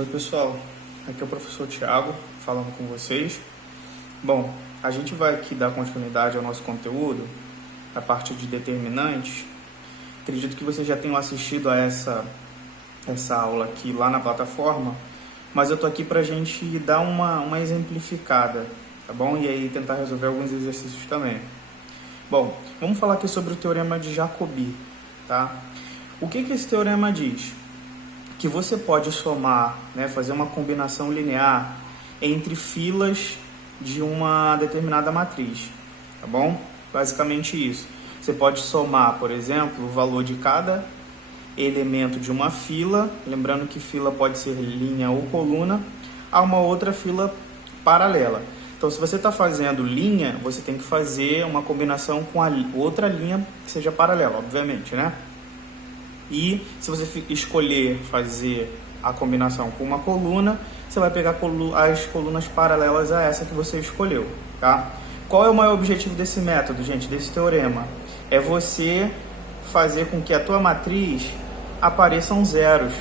Oi pessoal, aqui é o professor Thiago falando com vocês. Bom, a gente vai aqui dar continuidade ao nosso conteúdo, a parte de determinantes. Acredito que vocês já tenham assistido a essa aula aqui lá na plataforma, mas eu tô aqui para a gente dar uma exemplificada, tá bom? E aí tentar resolver alguns exercícios também. Bom, vamos falar aqui sobre o teorema de Jacobi, tá? O que esse teorema diz? Que você pode somar, fazer uma combinação linear entre filas de uma determinada matriz, tá bom? Basicamente isso. Você pode somar, por exemplo, o valor de cada elemento de uma fila, lembrando que fila pode ser linha ou coluna, a uma outra fila paralela. Então, se você está fazendo linha, você tem que fazer uma combinação com a outra linha que seja paralela, obviamente, né? E se você escolher fazer a combinação com uma coluna, você vai pegar as colunas paralelas a essa que você escolheu, tá? Qual é o maior objetivo desse método, gente, desse teorema? É você fazer com que a tua matriz apareçam zeros.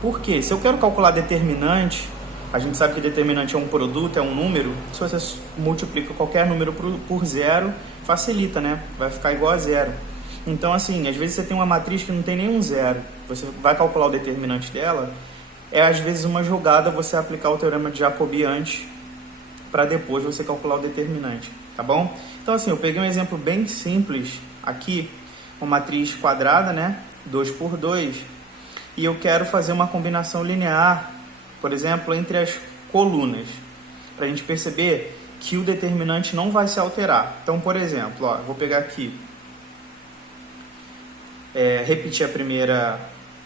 Por quê? Se eu quero calcular determinante, a gente sabe que determinante é um produto, é um número. Se você multiplica qualquer número por zero, facilita, né? Vai ficar igual a zero. Então, assim, às vezes você tem uma matriz que não tem nenhum zero. Você vai calcular o determinante dela. É, às vezes, uma jogada você aplicar o teorema de Jacobi antes, para depois você calcular o determinante, tá bom? Então, assim, eu peguei um exemplo bem simples aqui, uma matriz quadrada, né? 2 por 2. E eu quero fazer uma combinação linear, por exemplo, entre as colunas, para a gente perceber que o determinante não vai se alterar. Então, por exemplo, ó, eu vou pegar aqui, repetir a primeira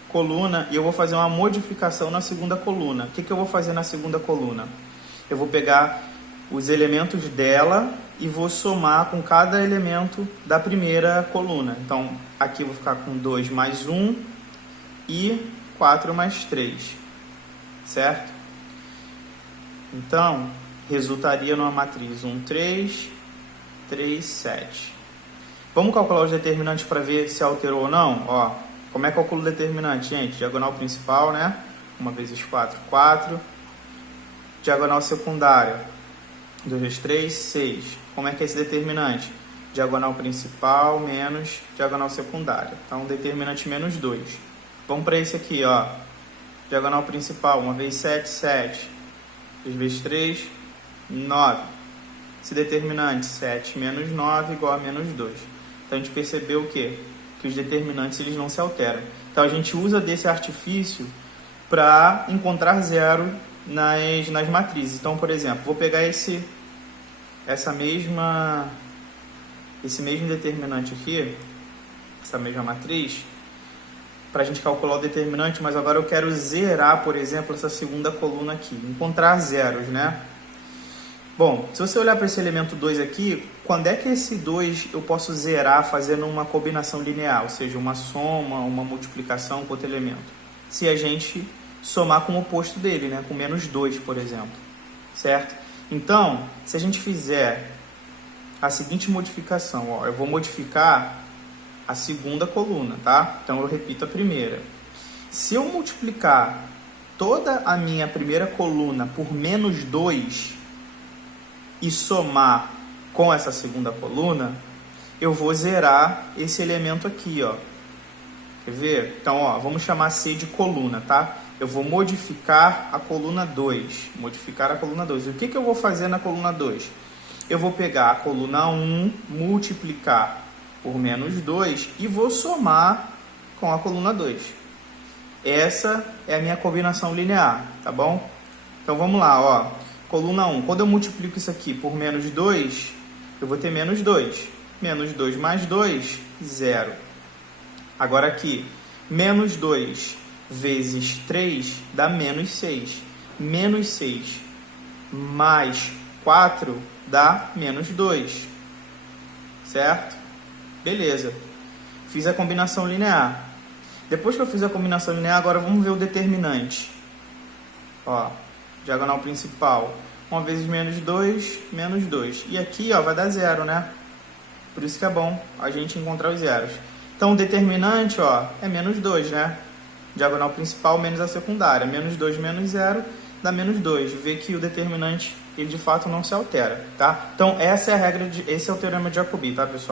coluna e eu vou fazer uma modificação na segunda coluna. O que eu vou fazer na segunda coluna? Eu vou pegar os elementos dela e vou somar com cada elemento da primeira coluna. Então, aqui eu vou ficar com 2 mais 1 e 4 mais 3, certo? Então, resultaria numa matriz 1, 3, 3, 7. Vamos calcular os determinantes para ver se alterou ou não? Ó, como é que calcula o determinante, gente? Diagonal principal, né? 1 vezes 4, 4. Diagonal secundária, 2 vezes 3, 6. Como é que é esse determinante? Diagonal principal menos diagonal secundária. Então, determinante menos 2. Vamos para esse aqui, ó. Diagonal principal, 1 vezes 7, 7. 2 vezes 3, 9. Esse determinante, 7 menos 9 igual a menos 2. Então, a gente percebeu o quê? Que os determinantes eles não se alteram. Então, a gente usa desse artifício para encontrar zero nas matrizes. Então, por exemplo, vou pegar esse mesmo determinante aqui, essa mesma matriz, para a gente calcular o determinante, mas agora eu quero zerar, por exemplo, essa segunda coluna aqui, encontrar zeros, né? Bom, se você olhar para esse elemento 2 aqui, quando é que esse 2 eu posso zerar fazendo uma combinação linear, ou seja, uma soma, uma multiplicação com outro elemento? Se a gente somar com o oposto dele, né? Com menos 2, por exemplo, certo? Então, se a gente fizer a seguinte modificação, ó, eu vou modificar a segunda coluna, tá? Então, eu repito a primeira. Se eu multiplicar toda a minha primeira coluna por menos 2 e somar com essa segunda coluna, eu vou zerar esse elemento aqui, ó. Quer ver? Então, ó, vamos chamar C de coluna, tá? Eu vou modificar a coluna 2. Modificar a coluna 2. O que eu vou fazer na coluna 2? Eu vou pegar a coluna 1, multiplicar por menos 2 e vou somar com a coluna 2. Essa é a minha combinação linear, tá bom? Então, vamos lá, ó. Coluna 1. Quando eu multiplico isso aqui por menos 2, eu vou ter menos 2. Menos 2 mais 2, 0. Agora aqui, menos 2 vezes 3 dá menos 6. Menos 6 mais 4 dá menos 2. Certo? Beleza. Fiz a combinação linear. Depois que eu fiz a combinação linear, agora vamos ver o determinante. Ó, diagonal principal. 1 vezes menos 2, menos 2. E aqui, ó, vai dar 0, né? Por isso que é bom a gente encontrar os zeros. Então, o determinante, ó, é menos 2, né? diagonal principal menos a secundária. Menos 2 menos 0 dá menos 2. Vê que o determinante, ele de fato não se altera, tá? Então, essa é a regra, esse é o teorema de Jacobi, tá, pessoal?